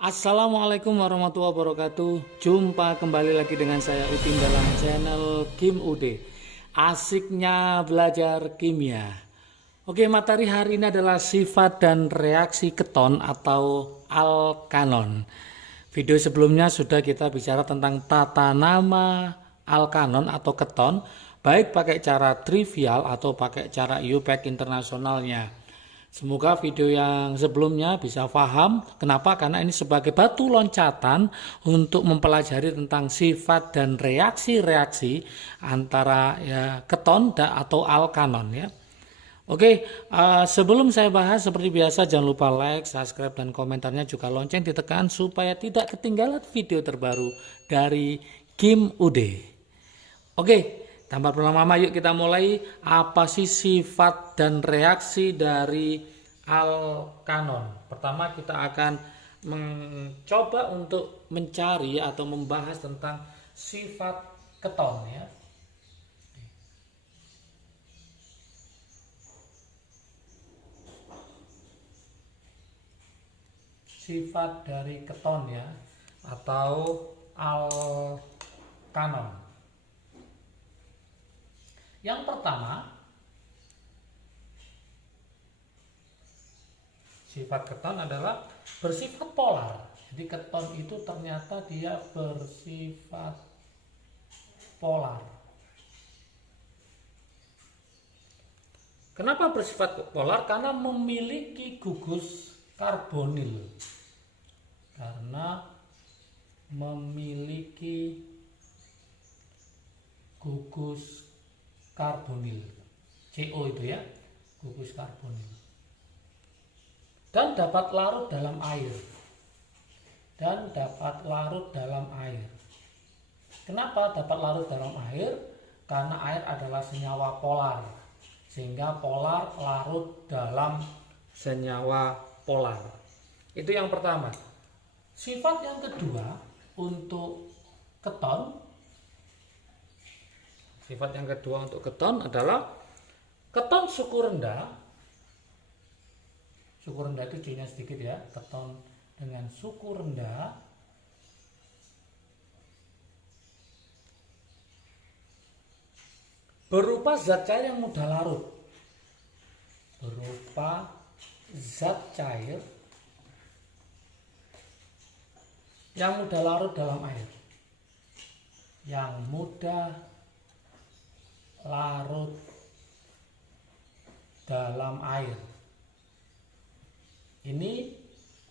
Assalamualaikum warahmatullahi wabarakatuh. Jumpa kembali lagi dengan saya Utin dalam channel Kim UD. Asiknya belajar kimia. Oke, materi hari ini adalah sifat dan reaksi keton atau alkanon. Video sebelumnya sudah kita bicara tentang tata nama alkanon atau keton, baik pakai cara trivial atau pakai cara IUPAC internasionalnya. Semoga video yang sebelumnya bisa paham. Kenapa? Karena ini sebagai batu loncatan untuk mempelajari tentang sifat dan reaksi-reaksi antara keton atau alkanon ya. Oke, sebelum saya bahas seperti biasa jangan lupa like, subscribe dan komentarnya juga lonceng ditekan supaya tidak ketinggalan video terbaru dari Kim Ude. Oke, tanpa berlama-lama yuk kita mulai. Apa sih sifat dan reaksi dari alkanon? Pertama kita akan mencoba untuk mencari atau membahas tentang sifat keton ya. Sifat dari keton ya atau alkanon. Yang pertama, sifat keton adalah bersifat polar. Jadi keton itu ternyata dia bersifat polar. Kenapa bersifat polar? Karena memiliki gugus karbonil. Karena memiliki gugus karbonil, CO itu ya, gugus karbonil, dan dapat larut dalam air. Kenapa dapat larut dalam air? Karena air adalah senyawa polar, sehingga polar larut dalam senyawa polar. Itu yang pertama. Sifat yang kedua untuk keton, adalah keton suku rendah. Suku rendah itu C-nya sedikit ya. Keton dengan suku rendah berupa zat cair yang mudah larut. Berupa zat cair yang mudah larut dalam air. Yang mudah larut dalam air. Ini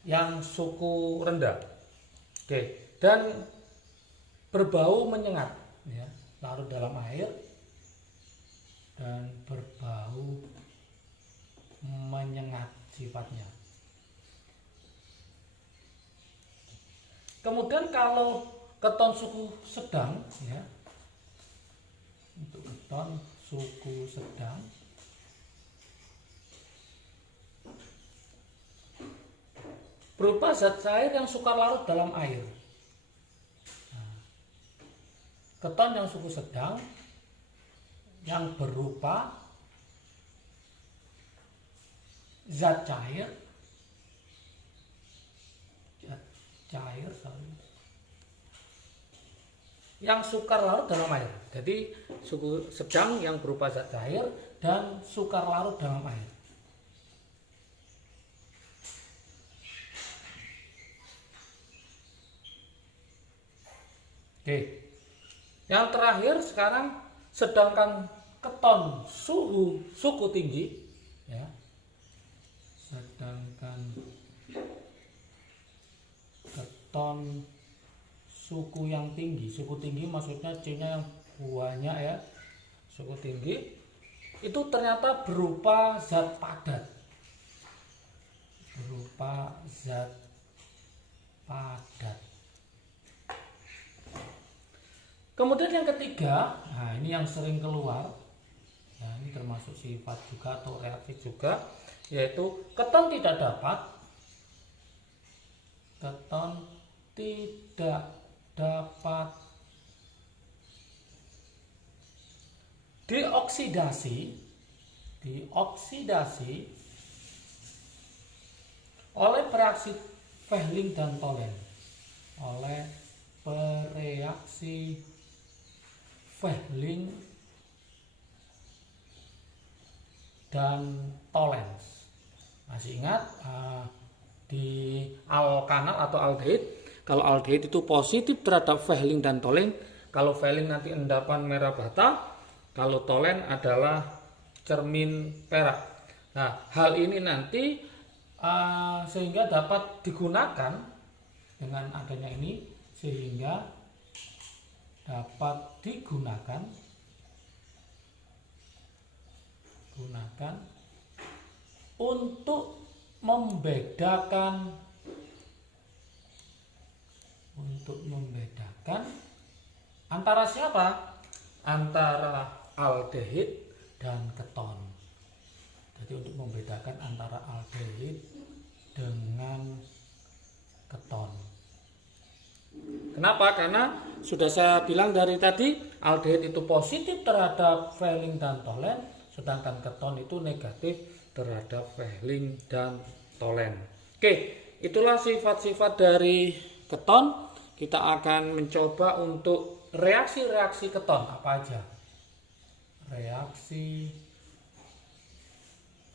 yang suku rendah. Oke, dan berbau menyengat ya, larut dalam air dan berbau menyengat sifatnya. Kemudian kalau keton suku sedang ya, untuk keton suku sedang berupa zat cair yang sukar larut dalam air. Keton yang suku sedang yang berupa zat cair yang sukar larut dalam air. Jadi suku sedang yang berupa zat cair dan sukar larut dalam air. Oke. Yang terakhir sekarang, sedangkan keton suku tinggi ya. Sedangkan keton suku yang tinggi, suku tinggi maksudnya C-nya yang banyak ya, suku tinggi itu ternyata berupa zat padat, Kemudian yang ketiga, nah ini yang sering keluar, nah ini termasuk sifat juga atau reaksi juga, yaitu keton tidak dapat dioksidasi oleh Fehling dan Tholen oleh bereaksi Fehling dan Tholen. Masih ingat di alkanal atau aldehid, kalau aldehid itu positif terhadap Fehling dan Tholen. Kalau Fehling nanti endapan merah bata, kalau Tholen adalah cermin perak. Nah, hal ini nanti sehingga dapat digunakan dengan adanya ini, sehingga dapat digunakan untuk membedakan antara siapa? Antara aldehid dan keton. Jadi untuk membedakan antara aldehid dengan keton. Kenapa? Karena sudah saya bilang dari tadi, aldehid itu positif terhadap Fehling dan Tholen, sedangkan keton itu negatif terhadap Fehling dan Tholen. Oke, itulah sifat-sifat dari keton. Kita akan mencoba untuk reaksi-reaksi keton apa aja.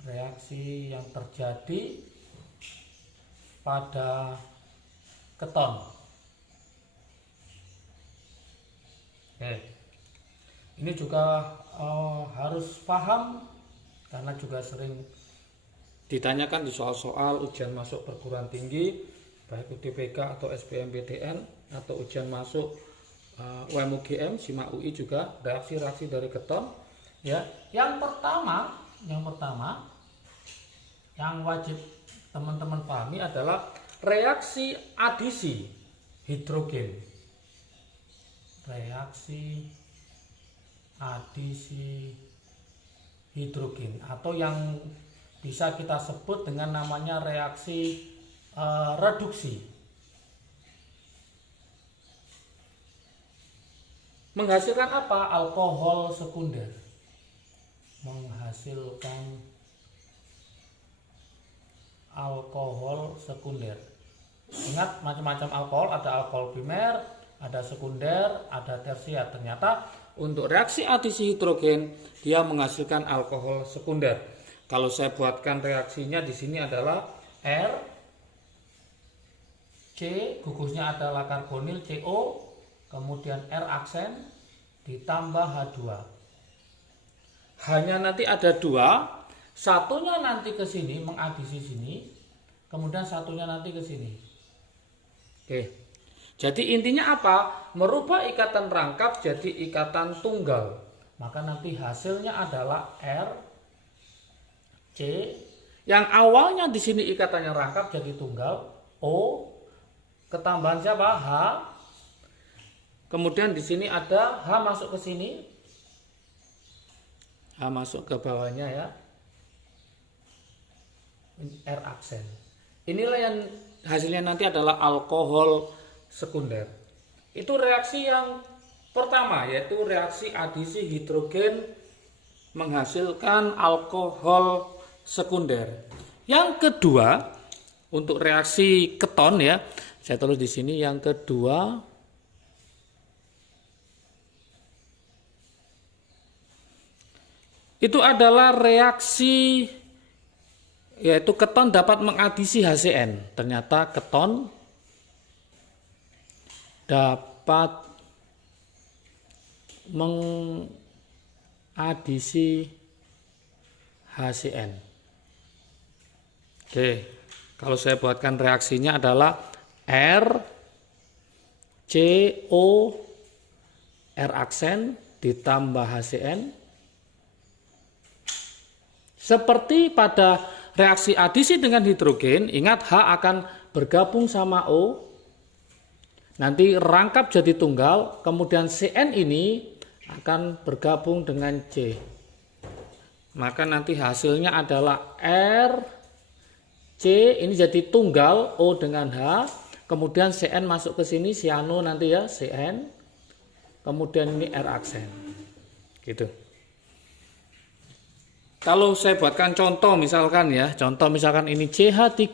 Reaksi yang terjadi pada keton. Oke. Ini juga harus paham karena juga sering ditanyakan di soal-soal ujian masuk perguruan tinggi, baik UTBK atau SBMPTN atau ujian masuk UMUGM, SIMA UI juga reaksi-reaksi dari keton. Ya, yang pertama yang wajib teman-teman pahami adalah reaksi adisi hidrogen. Reaksi adisi hidrogen atau yang bisa kita sebut dengan namanya reaksi reduksi. Menghasilkan apa? Alkohol sekunder. Menghasilkan alkohol sekunder. Ingat, macam-macam alkohol, ada alkohol primer, ada sekunder, ada tersier. Ternyata untuk reaksi adisi hidrogen dia menghasilkan alkohol sekunder. Kalau saya buatkan reaksinya di sini adalah R, C, gugusnya adalah karbonil CO, kemudian R aksen ditambah H2. Hanya nanti ada dua, satunya nanti ke sini mengadisi sini, kemudian satunya nanti ke sini. Oke. Jadi intinya apa? Merubah ikatan rangkap jadi ikatan tunggal. Maka nanti hasilnya adalah R, C, yang awalnya di sini ikatannya rangkap jadi tunggal, O, ketambahan siapa? H. Kemudian di sini ada H masuk ke sini, H masuk ke bawahnya ya, R aksen. Inilah yang hasilnya nanti adalah alkohol sekunder. Itu reaksi yang pertama, yaitu reaksi adisi hidrogen menghasilkan alkohol sekunder. Yang kedua, untuk reaksi keton ya, saya tulis di sini yang kedua. Itu adalah reaksi, yaitu keton dapat mengadisi HCN. Ternyata keton dapat mengadisi HCN. Oke, kalau saya buatkan reaksinya adalah R, CO, R aksen ditambah HCN. Seperti pada reaksi adisi dengan hidrogen, ingat H akan bergabung sama O, nanti rangkap jadi tunggal, kemudian Cn ini akan bergabung dengan C. Maka nanti hasilnya adalah R, C, ini jadi tunggal, O dengan H, kemudian Cn masuk ke sini, cyano nanti ya, Cn, kemudian ini R aksen. Gitu. Kalau saya buatkan contoh misalkan ya, contoh misalkan ini CH3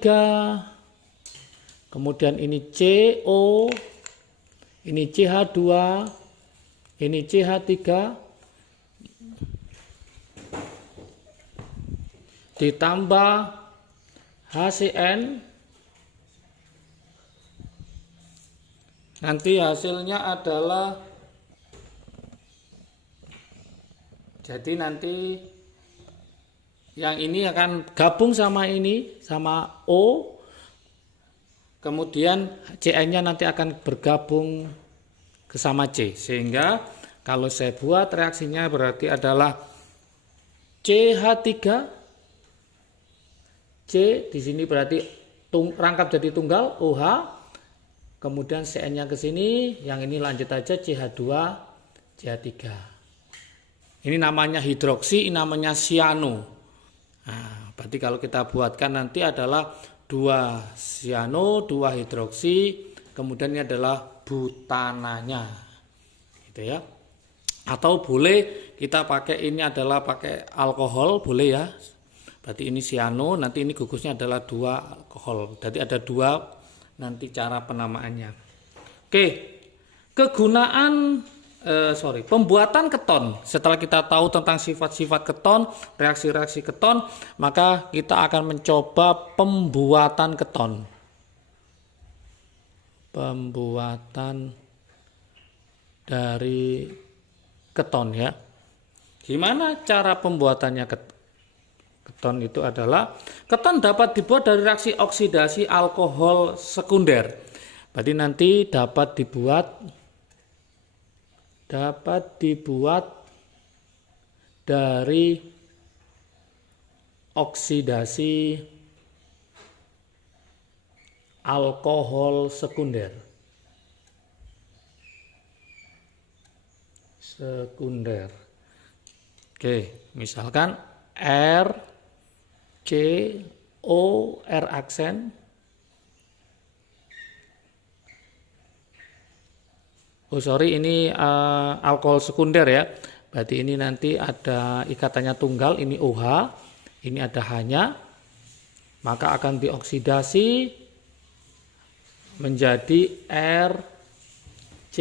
kemudian ini CO, ini CH2, ini CH3, ditambah HCN, nanti hasilnya adalah, jadi nanti yang ini akan gabung sama ini, sama O, kemudian Cn-nya nanti akan bergabung ke sama C, sehingga kalau saya buat reaksinya berarti adalah CH3, C di sini berarti rangkap jadi tunggal OH, kemudian Cn-nya ke sini, yang ini lanjut aja CH2, CH3. Ini namanya hidroksi, ini namanya siano. Nah, berarti kalau kita buatkan nanti adalah 2 siano, 2 hidroksi, kemudian ini adalah butananya, gitu ya. Atau boleh kita pakai ini adalah pakai alkohol, boleh ya. Berarti ini siano, nanti ini gugusnya adalah 2 alkohol. Jadi ada 2 nanti cara penamaannya. Oke, kegunaan pembuatan keton. Setelah kita tahu tentang sifat-sifat keton, reaksi-reaksi keton, maka kita akan mencoba pembuatan keton. Pembuatan dari keton ya. Gimana cara pembuatannya keton itu adalah keton dapat dibuat dari reaksi oksidasi alkohol sekunder. Berarti nanti dapat dibuat dari oksidasi alkohol sekunder. Oke, misalkan R, C, O, R aksen. Ini alkohol sekunder ya. Berarti ini nanti ada ikatannya tunggal, ini OH, ini ada H-nya. Maka akan dioksidasi menjadi R, C,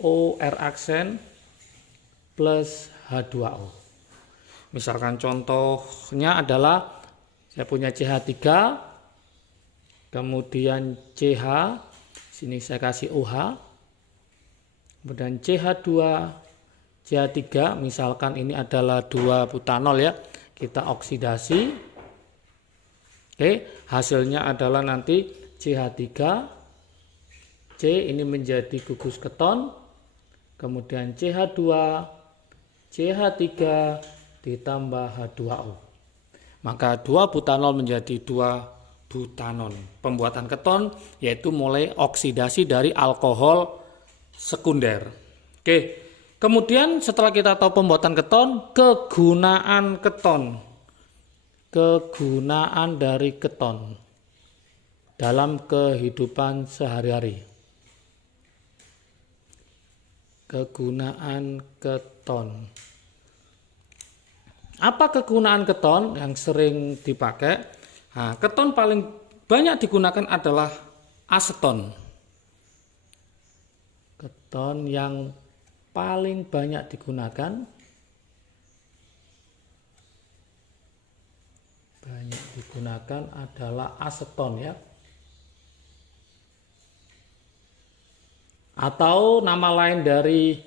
O, R aksen plus H2O. Misalkan contohnya adalah saya punya CH3, kemudian CH, sini saya kasih OH, kemudian CH2, CH3, misalkan ini adalah 2 butanol ya, kita oksidasi. Oke, hasilnya adalah nanti CH3, C ini menjadi gugus keton, kemudian CH2, CH3 ditambah H2O. Maka 2 butanol menjadi 2 butanon. Pembuatan keton yaitu mulai oksidasi dari alkohol sekunder. Oke, kemudian setelah kita tahu pembuatan keton, kegunaan keton, kegunaan dari keton dalam kehidupan sehari-hari. Kegunaan keton. Apa kegunaan keton yang sering dipakai? Nah, keton paling banyak digunakan adalah aseton. Keton yang paling banyak digunakan adalah aseton ya. Atau nama lain dari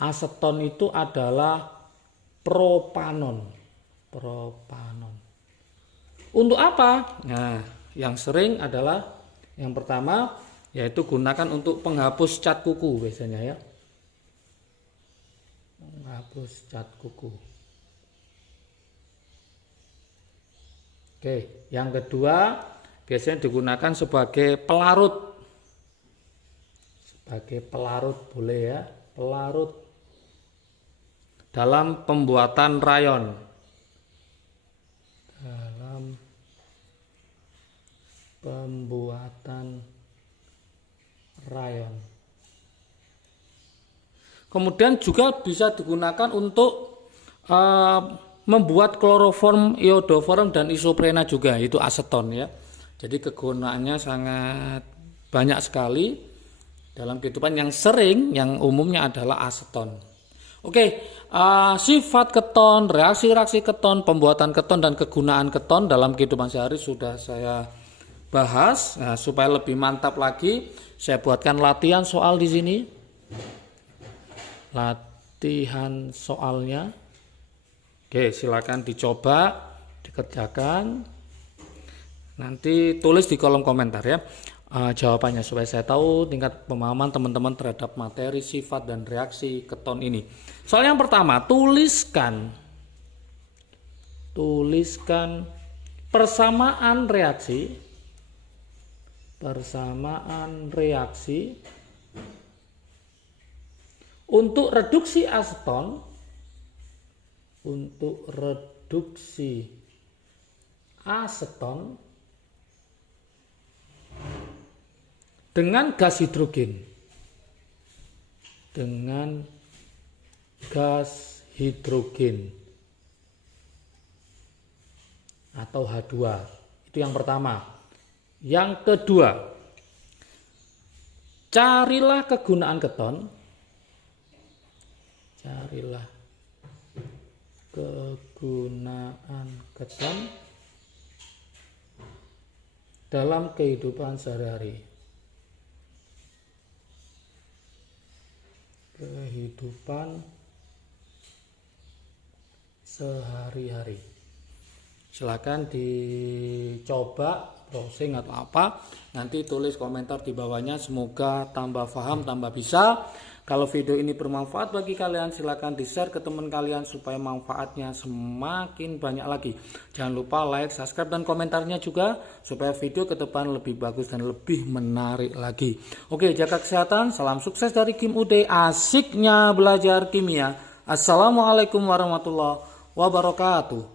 aseton itu adalah propanon. Untuk apa? Nah, yang sering adalah yang pertama yaitu gunakan untuk penghapus cat kuku biasanya ya. Penghapus cat kuku. Oke, yang kedua biasanya digunakan sebagai pelarut. Sebagai pelarut boleh ya, pelarut dalam pembuatan rayon. Dalam pembuatan rayon. Kemudian juga bisa digunakan untuk membuat kloroform, iodoform dan isoprena juga, itu aseton ya. Jadi kegunaannya sangat banyak sekali dalam kehidupan. Yang sering, yang umumnya adalah aseton. Oke, sifat keton, reaksi-reaksi keton, pembuatan keton dan kegunaan keton dalam kehidupan sehari sudah saya bahas. Nah, supaya lebih mantap lagi, saya buatkan latihan soal di sini. Latihan soalnya. Oke, silakan dicoba, dikerjakan. Nanti tulis di kolom komentar ya jawabannya supaya saya tahu tingkat pemahaman teman-teman terhadap materi, sifat, dan reaksi keton ini. Soal yang pertama, tuliskan persamaan reaksi untuk reduksi aseton dengan gas hidrogen atau H2. Itu yang pertama. Yang kedua, carilah kegunaan keton dalam kehidupan sehari-hari. Silakan dicoba browsing atau apa, nanti tulis komentar di bawahnya. Semoga tambah paham, tambah bisa. Kalau video ini bermanfaat bagi kalian, silakan di-share ke teman kalian supaya manfaatnya semakin banyak lagi. Jangan lupa like, subscribe, dan komentarnya juga supaya video ke depan lebih bagus dan lebih menarik lagi. Oke, jaga kesehatan, salam sukses dari Kim Ude, asiknya belajar kimia. Assalamualaikum warahmatullahi wabarakatuh.